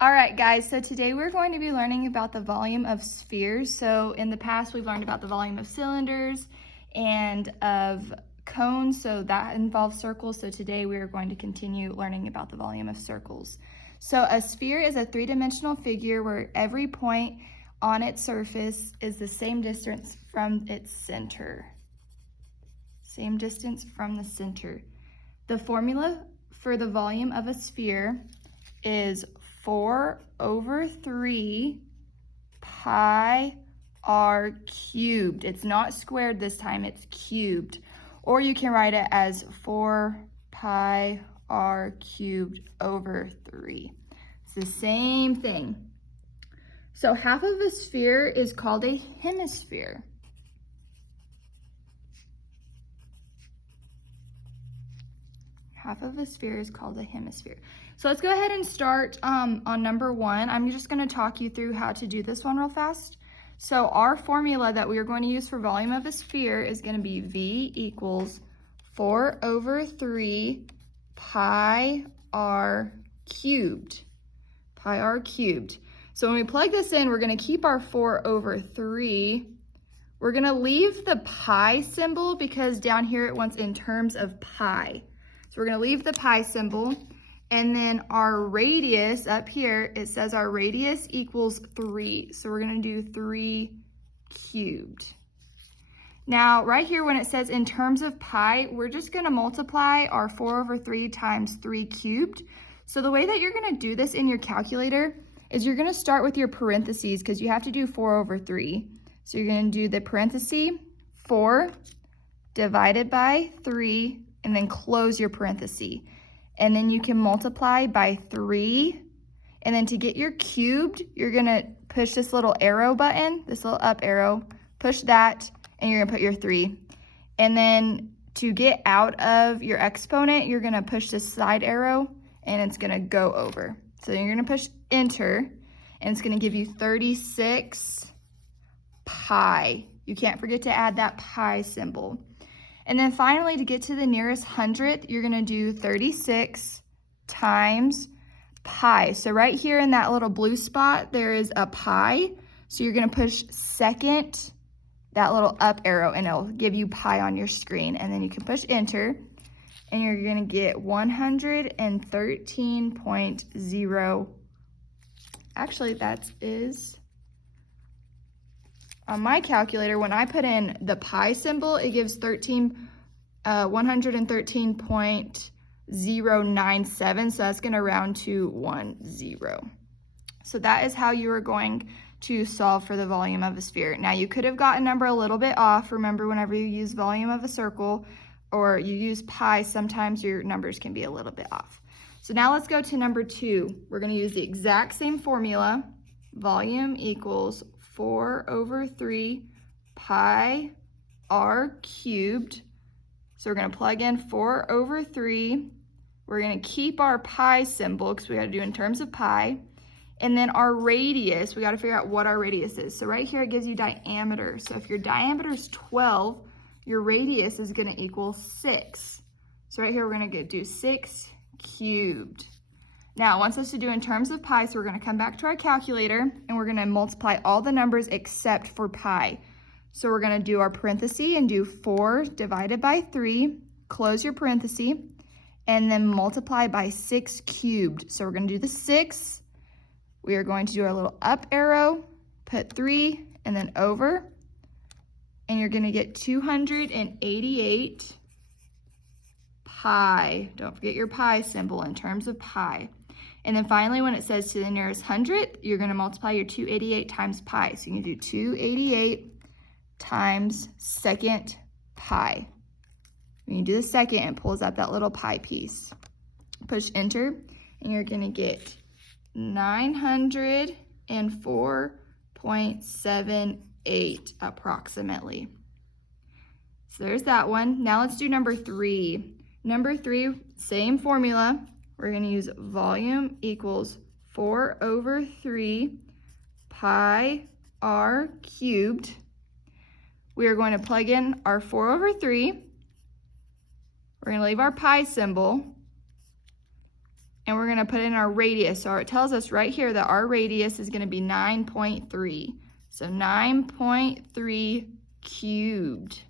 All right, guys, so today we're going to be learning about the volume of spheres. So in the past, we've learned about the volume of cylinders and of cones, so that involves circles. So today we are going to continue learning about the volume of circles. So a sphere is a three-dimensional figure where every point on its surface is the same distance from its center. Same distance from the center. The formula for the volume of a sphere is 4/3 pi r cubed. It's not squared this time, it's cubed. Or you can write it as 4 pi r cubed over 3. It's the same thing. So half of a sphere is called a hemisphere. Half of a sphere is called a hemisphere. So let's go ahead and start on number 1. I'm just going to talk you through how to do this one real fast. So our formula that we are going to use for volume of a sphere is going to be V equals 4/3 pi r cubed. Pi r cubed. So when we plug this in, we're going to keep our 4/3. We're going to leave the pi symbol because down here it wants in terms of pi. So we're going to leave the pi symbol, and then our radius up here, it says our radius equals 3. So we're going to do 3 cubed. Now, right here when it says in terms of pi, we're just going to multiply our 4/3 times 3 cubed. So the way that you're going to do this in your calculator is you're going to start with your parentheses because you have to do 4/3. So you're going to do the parenthesis 4 divided by 3, and then close your parenthesis. And then you can multiply by 3. And then to get your cubed, you're gonna push this little arrow button, this little up arrow, push that, and you're gonna put your 3. And then to get out of your exponent, you're gonna push this side arrow, and it's gonna go over. So you're gonna push enter, and it's gonna give you 36 pi. You can't forget to add that pi symbol. And then finally, to get to the nearest hundredth, you're gonna do 36 times pi. So right here in that little blue spot, there is a pi. So you're gonna push second, that little up arrow, and it'll give you pi on your screen. And then you can push enter, and you're gonna get 113.0. Actually, that is, on my calculator, when I put in the pi symbol, it gives 113.097, so that's gonna round to 10. So that is how you are going to solve for the volume of a sphere. Now you could have gotten a number a little bit off. Remember, whenever you use volume of a circle or you use pi, sometimes your numbers can be a little bit off. So now let's go to number 2. We're gonna use the exact same formula. Volume equals 4/3 pi r cubed. So we're going to plug in 4/3. We're going to keep our pi symbol because we got to do in terms of pi. And then our radius, we got to figure out what our radius is. So right here it gives you diameter. So if your diameter is 12, your radius is going to equal 6. So right here we're going to do 6 cubed. Now, it wants us to do in terms of pi, so we're going to come back to our calculator, and we're going to multiply all the numbers except for pi. So we're going to do our parenthesis and do 4 divided by 3, close your parenthesis, and then multiply by 6 cubed. So we're going to do the 6. We are going to do our little up arrow, put 3, and then over, and you're going to get 288 pi. Don't forget your pi symbol in terms of pi. And then finally, when it says to the nearest hundredth, you're going to multiply your 288 times pi. So you can do 288 times second pi. When you do the second, it pulls up that little pi piece. Push enter, and you're going to get 904.78 approximately. So there's that one. Now let's do number 3. Number 3, same formula. We're going to use volume equals 4/3 pi r cubed. We are going to plug in our 4/3. We're going to leave our pi symbol. and we're going to put in our radius. So it tells us right here that our radius is going to be 9.3. So 9.3 cubed.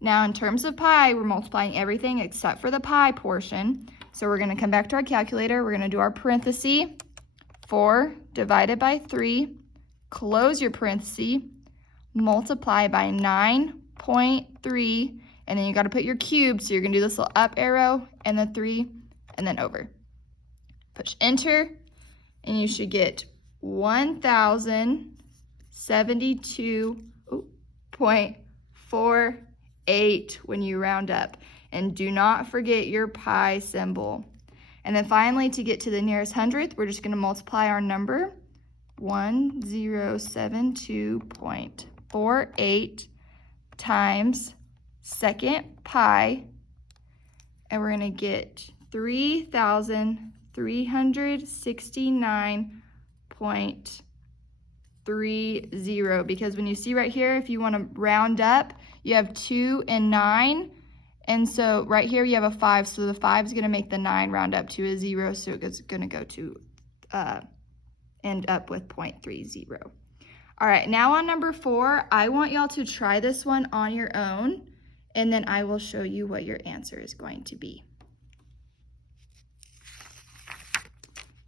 Now in terms of pi, we're multiplying everything except for the pi portion. So we're going to come back to our calculator. We're going to do our parenthesis, 4 divided by 3, close your parenthesis, multiply by 9.3, and then you got to put your cube. So you're going to do this little up arrow and the 3 and then over. Push enter, and you should get 1,072.48 when you round up. And do not forget your pi symbol. And then finally, to get to the nearest hundredth, we're just going to multiply our number, 1072.48 times second pi, and we're going to get 3,369.30, because when you see right here, if you want to round up, you have 2 and 9. And so right here you have a 5, so the 5 is going to make the 9 round up to a 0, so it's going to go to end up with 0.30. All right, now on number 4, I want y'all to try this one on your own, and then I will show you what your answer is going to be.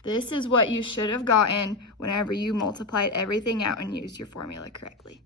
This is what you should have gotten whenever you multiplied everything out and used your formula correctly.